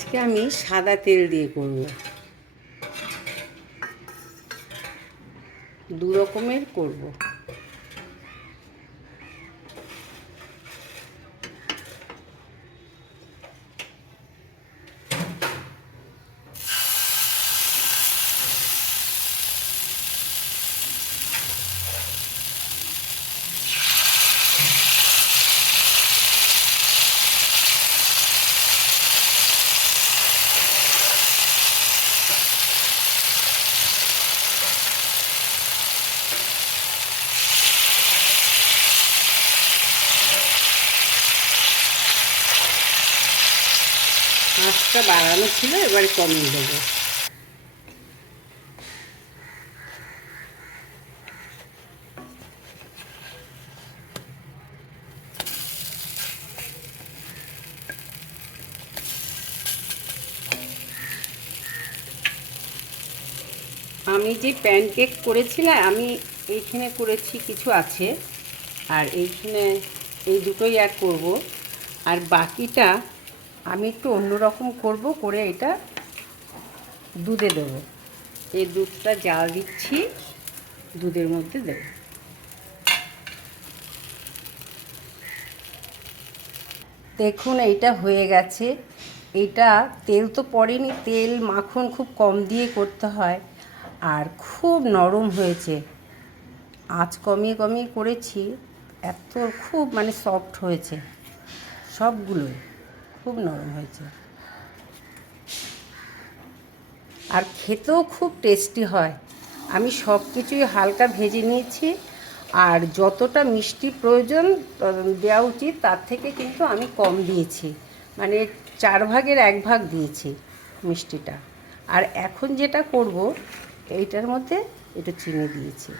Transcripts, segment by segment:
আজকে আমি সাদা তেল দিয়ে করব। দু রকমের করব। আঁচটা বাড়ানো ছিল, এবারে কমিয়ে দেবো। আমি যে প্যানকেক করেছিলাম, আমি এইখানে করেছি কিছু আছে, আর এইখানে এই দুটোই অ্যাড করব। আর বাকিটা আমি একটু অন্যরকম করব, করে এটা দুধে দেবো। এই দুধটা জাল দিচ্ছি, দুধের মধ্যে দেবো। দেখুন এইটা হয়ে গেছে। এটা তেল তো পড়েনি, তেল মাখন খুব কম দিয়ে করতে হয়, আর খুব নরম হয়েছে। আঁচ কমিয়ে কমিয়ে করেছি, এত খুব মানে সফট হয়েছে, সবগুলোই খুব নরম হয়েছে। আর খেতেও খুব টেস্টি হয়। আমি সব কিছুই হালকা ভেজে নিয়েছি, আর যতটা মিষ্টি প্রয়োজন দেওয়া উচিত তার থেকে কিন্তু আমি কম দিয়েছি, মানে 1/4 দিয়েছি মিষ্টিটা। আর এখন যেটা করব, এইটার মধ্যে একটু চিনি দিয়েছি।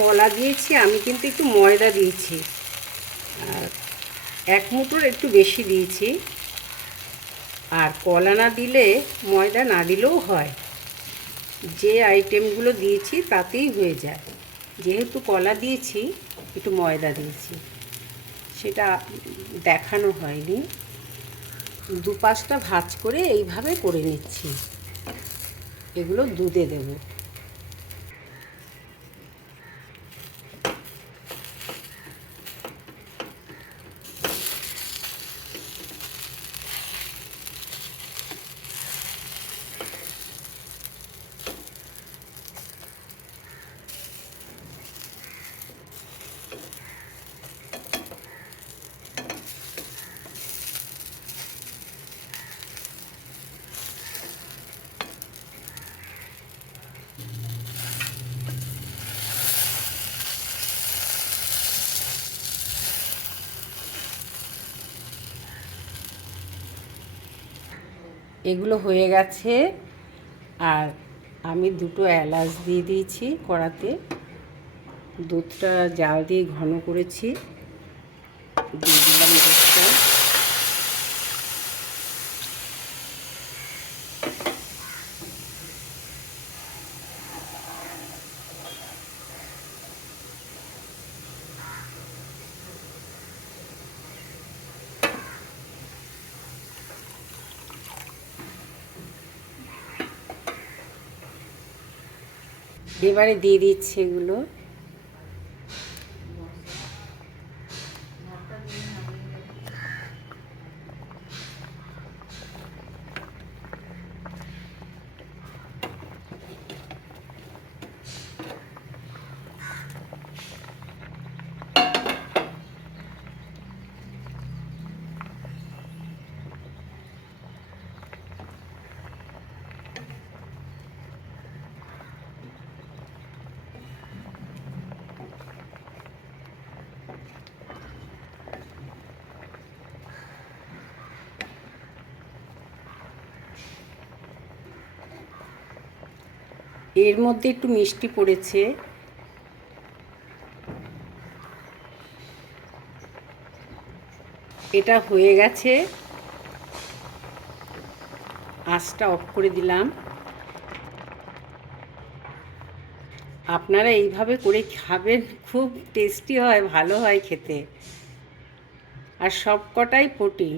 কলা দিয়েছি, আমি কিন্তু একটু ময়দা দিয়েছি, আর 1 মুঠোর একটু বেশি দিয়েছি। আর কলা না দিলে, ময়দা না দিলেও হয়, যে আইটেমগুলো দিয়েছি তাতেই হয়ে যায়। যেহেতু কলা দিয়েছি, একটু ময়দা দিয়েছি, সেটা দেখানো হয়নি। দুপাশটা ভাঁজ করে এইভাবে করে নিচ্ছি। এগুলো দুধে দেবো। এগুলো হয়ে গেছে, আর আমি 2টো এলাচ দিয়ে দিয়েছি কড়াতে। দুধটা জাল দিয়ে ঘন করেছি, দিয়ে দিলাম দুধটা। এবারে দিয়ে দিচ্ছি এগুলো। এর মধ্যে একটু মিষ্টি পড়েছে। এটা হয়ে গেছে, আঁচটা অফ করে দিলাম। আপনারা এইভাবে করে খাবেন, খুব টেস্টি হয়, ভালো হয় খেতে, আর সব কটাই প্রোটিন।